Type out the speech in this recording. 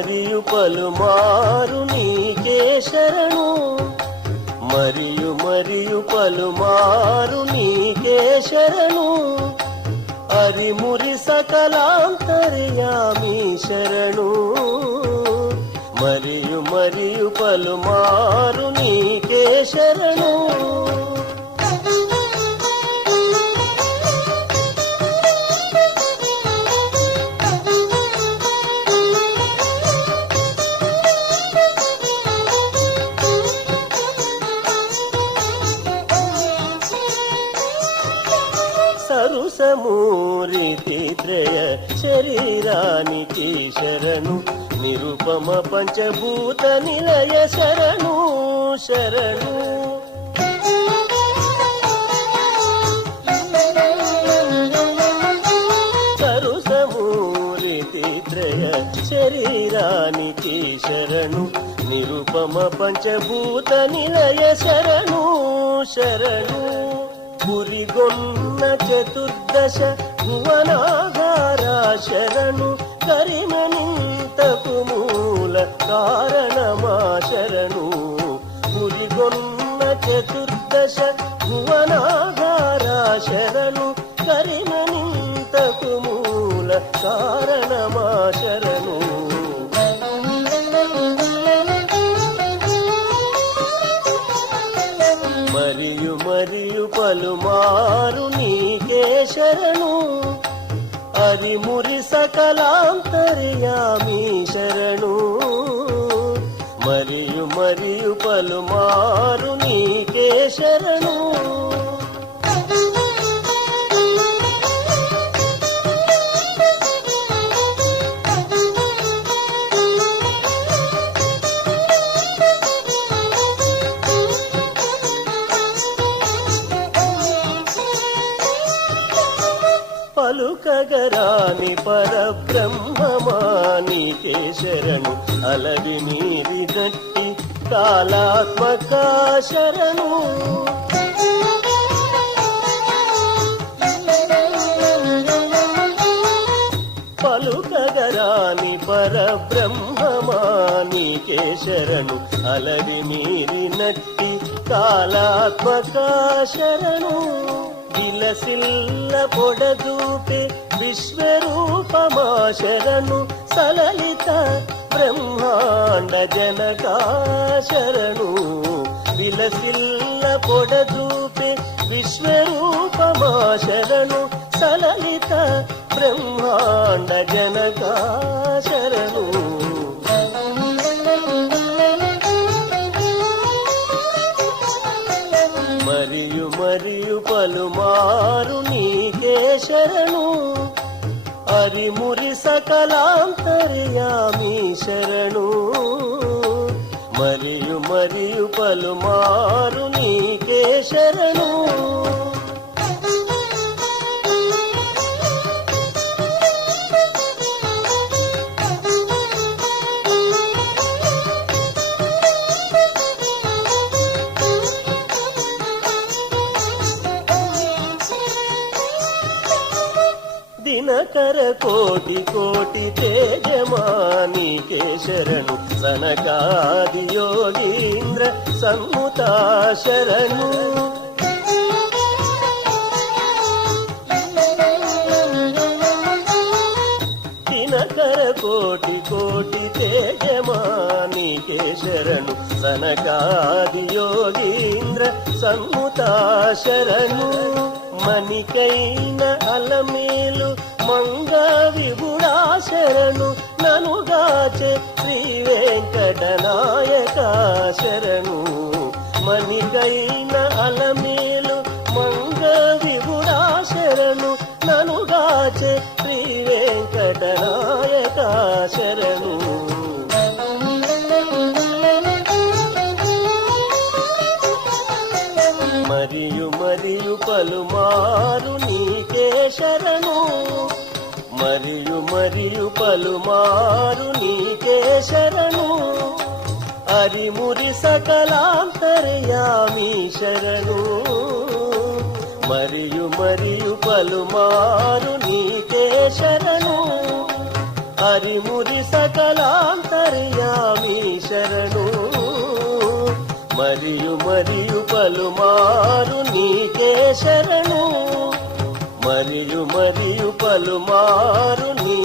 మరియు పలుమారు నీకే శరణు మరియు పలుమారు నీకే శరణు హరిమురి సకలాంతర్యామి శరణు మరియు పలుమారు నీకే శరణు సరుసమూరితి త్రయ శరీరానికి శరణు నిరుపమ పంచభూత నిలయ శరణు శరణు సరుసమూరితి త్రయ శరీరానికి శరణు నిరుపమ పంచభూత నిలయ శరణు శరణు పురిగొన్న చతుర్దశ భువనాగార శరణు కరిమనింతకు మూల కారణమా శరణు పురిగొన్న చతుర్దశ భువనాగార శరణు కరిమనింతకు మూల కారణమా శరణు మరియు పలుమారు నీకే శరణు హరిమురి సకలాంతర్యామి శరణు మరియు పలుమారు నీకే శరణు పలుకగరాని పరబ్రహ్మమానికే శరణు అలవి నీరి గట్టి కాలాత్మక శరణు పలుకగరాని పరబ్రహ్మమానికే శరణు అలవి నీరి నట్టి కాలాత్మక శరణు విలసిల్ల పొడదూపే విశ్వరూపమా శరణు సలలిత బ్రహ్మాండ జనకా శరణు విలసిల్ల పొడదూపే విశ్వరూపమా శరణు సలలిత బ్రహ్మాండ జనకా శరణు మరియు పలుమారు నీకే శరణు హరిమురి సకలాంతర్యామి శరణు మరియు పలుమారు నీకే శరణు దినకర కోటి కోటి తేజమానికే శరణు సనకాది యోగీంద్ర సన్ముతా శరణు దినకర కోటి కోటి తేజమానికే శరణు సనకాది యోగీంద్ర సన్ముతా శరణు మణికైన అలమేలు మంగ విభుడా శరణు ననుగాచే శ్రీ వెంకటనాయక శరణు మణికైన అలమేలు మంగ విభుడా శరణు ననుగాచే శ్రీ వెంకటనాయక శరణు మరియు పలుమారు నీకే శరణు మరియు పలుమారు నీకే శరణు హరిమురి సకలాంతర్యామి శరణు మరియు పలుమారు నీకే శరణు హరిమురి సకలాంతర్యామి శరణు మరియు మరియు పలుమారు నీకే శరణు మరియు మరియు పలుమారు నీ